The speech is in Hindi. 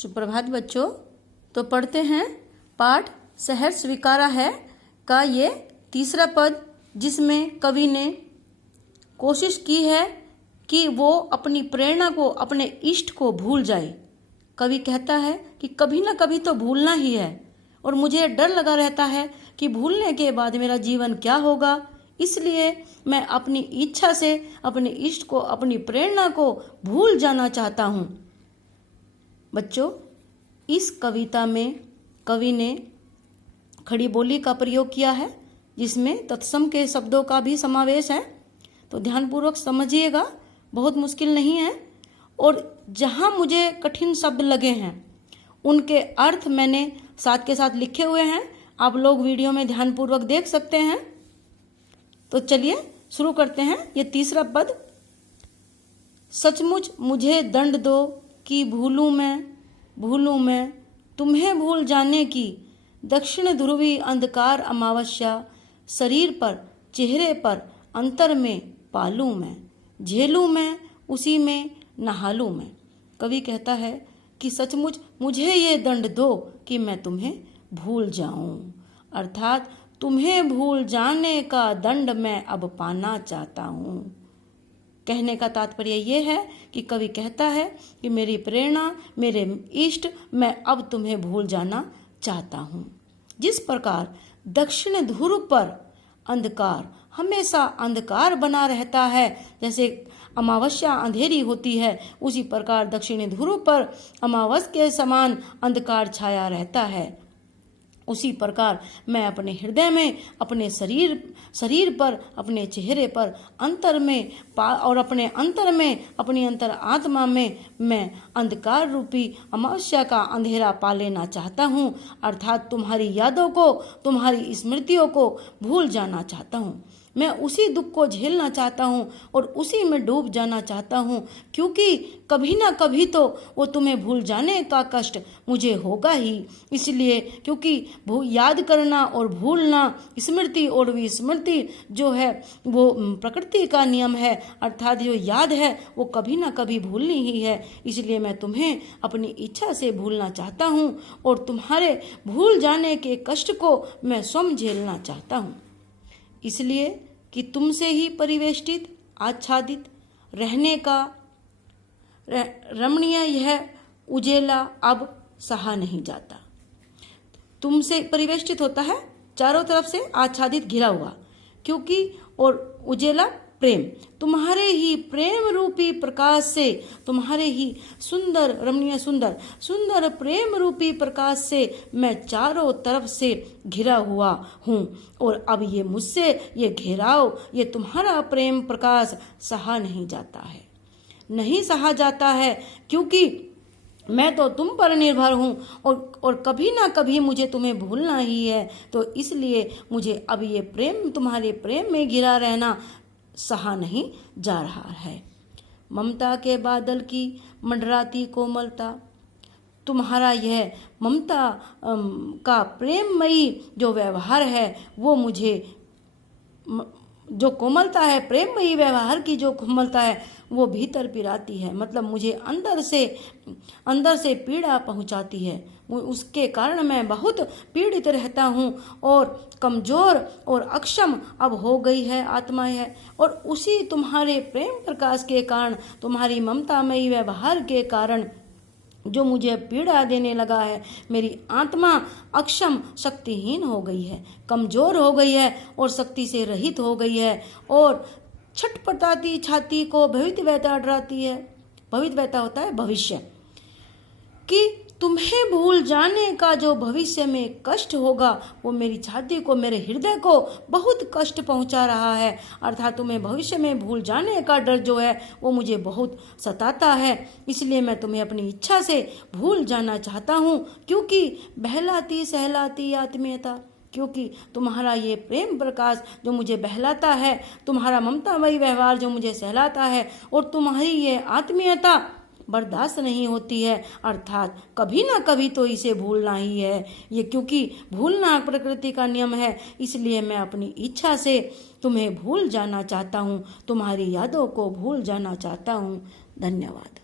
सुप्रभात बच्चों। तो पढ़ते हैं पाठ सहर्ष स्वीकारा है का ये तीसरा पद, जिसमें कवि ने कोशिश की है कि वो अपनी प्रेरणा को, अपने इष्ट को भूल जाए। कवि कहता है कि कभी ना कभी तो भूलना ही है और मुझे डर लगा रहता है कि भूलने के बाद मेरा जीवन क्या होगा। इसलिए मैं अपनी इच्छा से अपने इष्ट को, अपनी प्रेरणा को भूल जाना चाहता हूँ। बच्चों, इस कविता में कवि ने खड़ी बोली का प्रयोग किया है, जिसमें तत्सम के शब्दों का भी समावेश है। तो ध्यानपूर्वक समझिएगा, बहुत मुश्किल नहीं है। और जहाँ मुझे कठिन शब्द लगे हैं उनके अर्थ मैंने साथ के साथ लिखे हुए हैं, आप लोग वीडियो में ध्यानपूर्वक देख सकते हैं। तो चलिए शुरू करते हैं। ये तीसरा पद, सचमुच मुझे दंड दो कि भूलूं मैं तुम्हें भूल जाने की, दक्षिण ध्रुवी अंधकार अमावस्या, शरीर पर चेहरे पर अंतर में पालूं मैं, झेलूं मैं उसी में नहालूं मैं। कवि कहता है कि सचमुच मुझे ये दंड दो कि मैं तुम्हें भूल जाऊं, अर्थात तुम्हें भूल जाने का दंड मैं अब पाना चाहता हूं। कहने का तात्पर्य ये है कि कवि कहता है कि मेरी प्रेरणा, मेरे इष्ट, मैं अब तुम्हें भूल जाना चाहता हूँ। जिस प्रकार दक्षिण ध्रुव पर अंधकार, हमेशा अंधकार बना रहता है, जैसे अमावस्या अंधेरी होती है, उसी प्रकार दक्षिण ध्रुव पर अमावस्या के समान अंधकार छाया रहता है। उसी प्रकार मैं अपने हृदय में, अपने शरीर पर, अपने चेहरे पर, अंतर में और अपने अंतर में, अपनी अंतर आत्मा में मैं अंधकार रूपी अमावस्या का अंधेरा पा लेना चाहता हूँ, अर्थात तुम्हारी यादों को, तुम्हारी स्मृतियों को भूल जाना चाहता हूँ। मैं उसी दुख को झेलना चाहता हूँ और उसी में डूब जाना चाहता हूँ, क्योंकि कभी ना कभी तो वो तुम्हें भूल जाने का कष्ट मुझे होगा ही। इसलिए क्योंकि याद करना और भूलना, स्मृति और विस्मृति जो है वो प्रकृति का नियम है, अर्थात जो याद है वो कभी ना कभी भूलनी ही है। इसलिए मैं तुम्हें अपनी इच्छा से भूलना चाहता हूँ और तुम्हारे भूल जाने के कष्ट को मैं स्वयं झेलना चाहता हूँ। इसलिए कि तुमसे ही परिवेष्टित, आच्छादित रहने का रमणीय यह उजेला अब सहा नहीं जाता। तुमसे परिवेष्टित होता है, चारों तरफ से आच्छादित घिरा हुआ, क्योंकि और उजेला प्रेम, तुम्हारे ही प्रेम रूपी प्रकाश से, तुम्हारे ही सुंदर रमणीय सुंदर प्रेम रूपी प्रकाश से मैं चारों तरफ से घिरा हुआ हूँ। और अब ये मुझसे ये घेराव, ये तुम्हारा प्रेम प्रकाश सहा नहीं जाता है, नहीं सहा जाता है, क्योंकि मैं तो तुम पर निर्भर हूँ और कभी ना कभी मुझे तुम्हें भूलना ही है। तो इसलिए मुझे अब ये प्रेम, तुम्हारे प्रेम में घिरा रहना सहा नहीं जा रहा है। ममता के बादल की मंडराती कोमलता, तुम्हारा यह ममता का प्रेममयी जो व्यवहार है वो मुझे, जो कोमलता है, प्रेममयी व्यवहार की जो कोमलता है वो भीतर पिराती है, मतलब मुझे अंदर से पीड़ा पहुंचाती है। उसके कारण मैं बहुत पीड़ित रहता हूँ और कमजोर और अक्षम अब हो गई है आत्मा है। और उसी तुम्हारे प्रेम प्रकाश के कारण, तुम्हारी ममतामयी व्यवहार के कारण जो मुझे पीड़ा देने लगा है, मेरी आत्मा अक्षम, शक्तिहीन हो गई है, कमजोर हो गई है और शक्ति से रहित हो गई है और छटपटाती छाती को भवितव्यता डराती है। भवितव्यता होता है भविष्य, कि तुम्हें भूल जाने का जो भविष्य में कष्ट होगा वो मेरी छाती को, मेरे हृदय को बहुत कष्ट पहुंचा रहा है, अर्थात तुम्हें भविष्य में भूल जाने का डर जो है वो मुझे बहुत सताता है। इसलिए मैं तुम्हें अपनी इच्छा से भूल जाना चाहता हूँ, क्योंकि बहलाती सहलाती आत्मीयता, क्योंकि तुम्हारा ये प्रेम प्रकाश जो मुझे बहलाता है, तुम्हारा ममतामयी व्यवहार जो मुझे सहलाता है और तुम्हारी ये आत्मीयता बर्दाश्त नहीं होती है, अर्थात कभी ना कभी तो इसे भूलना ही है ये, क्योंकि भूलना प्रकृति का नियम है। इसलिए मैं अपनी इच्छा से तुम्हें भूल जाना चाहता हूँ, तुम्हारी यादों को भूल जाना चाहता हूँ। धन्यवाद।